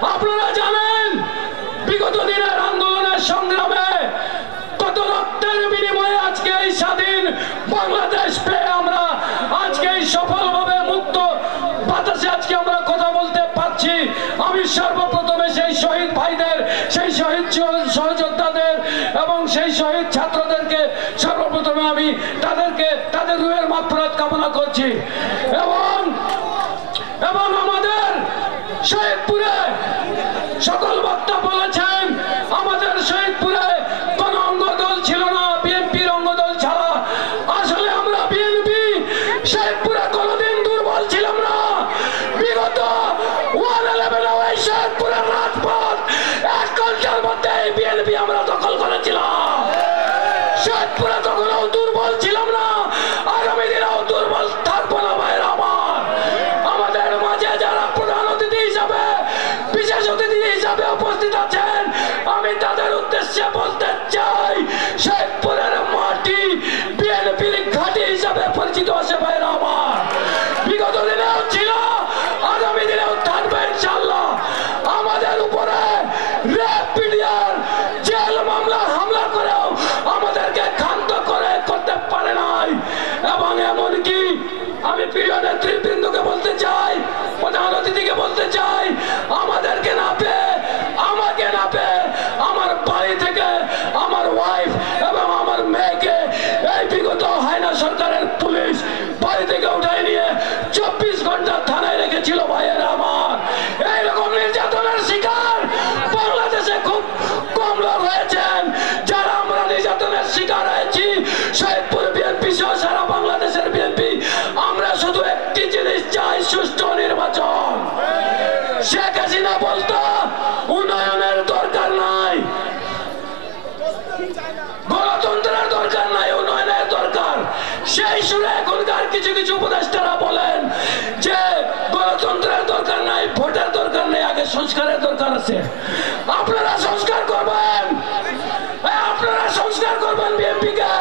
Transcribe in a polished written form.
আপনারা জানেন বিগত দিনের আন্দোলনের সংগ্রামে কত রক্তের বিনিময়ে আজকে এই স্বাধীন বাংলাদেশ পেয়ে আমরা আজকে এই সফলভাবে মুক্ত বাতাসে আজকে আমরা কথা বলতে পারছি। আমি সর্বপ্রথমে সেই শহীদ ভাইদের, সেই শহীদ সহযোদ্ধাদের এবং সেই শহীদ ছাত্রদেরকে সর্বপ্রথমে আমি তাদের রুহের মাগফিরাত কামনা করছি। এবং আমাদের শহীদপুরে সকল বক্তা বলেছেন আমাদের শহীদপুরে কোন অঙ্গদল ছিল না, বিএনপির অঙ্গদল ছাড়া। আসলে আমরা বিএনপি শহীদপুরে কোনদিন দুর্বল ছিলাম না। বিগত 111 এই শহীদপুরের রাজপথ 1 ঘন্টার মধ্যে বিএনপি আমরা দখল করেছিলাম। শহীদপুরে তখনও দুর্বল ছিলাম না, আগামী দিনেও দুর্বল থাকবো না। ভাইরা আমার, আমাদের মাঝে যারা প্রধান অতিথি হিসাবে, বিশেষ অতিথি হিসাবে উপস্থিত আছেন, আমি তাদের উদ্দেশ্যে বলতে চাই শহীদপুরের মাটি বিএনপির ঘাঁটি হিসাবে পরিচিত আছে। ভাইরা আমার, বিগত দিনেও ছিল, আগামী দিনেও থাকবে ইনশাআল্লাহ। আমাদের উপরে র্যাপিডিয়ার জেল মামলার হামলা করেও আমাদেরকে ক্ষান্ত করতে পারে নাই। এবং এমনকি আমি প্রিয় নেতৃবৃন্দকে বলতে চাই, প্রধান অতিথিকে বলতে চাই, আমাদেরকে না পেয়ে, আমাকে না পেয়ে আমার বাড়ি থেকে আমার ওয়াইফ এবং আমার মেয়েকে এই বিগত হায়না সরকারের পুলিশ বাড়ি থেকে উঠাই নিয়ে 24 ঘন্টা থানায় রেখেছিল। ভাইয়েরা আমার, এইরকম নির্যাতনের শিকার বাংলাদেশে খুব কম লোক হয়েছেন। যারা আমরা নির্যাতনের শিকার হয়েছি, শহীদপুর বিএনপি সহ সারা বাংলাদেশের বিএনপি, আমরা শুধু একটি জিনিস চাই, সুষ্ঠু নির্বাচন। শেখ হাসিনা বলতো উন্নয়নের দরকার নাই, গণতন্ত্রের দরকার নাই, উন্নয়নের দরকার। সেই সুরে এখনকার কিছু কিছু উপদেষ্টারা বলেন যে গণতন্ত্রের দরকার নাই, ভোটের দরকার নেই, আগে সংস্কারের দরকার আছে। আপনারা সংস্কার করবেন, আপনারা সংস্কার করবেন বিএনপিকে।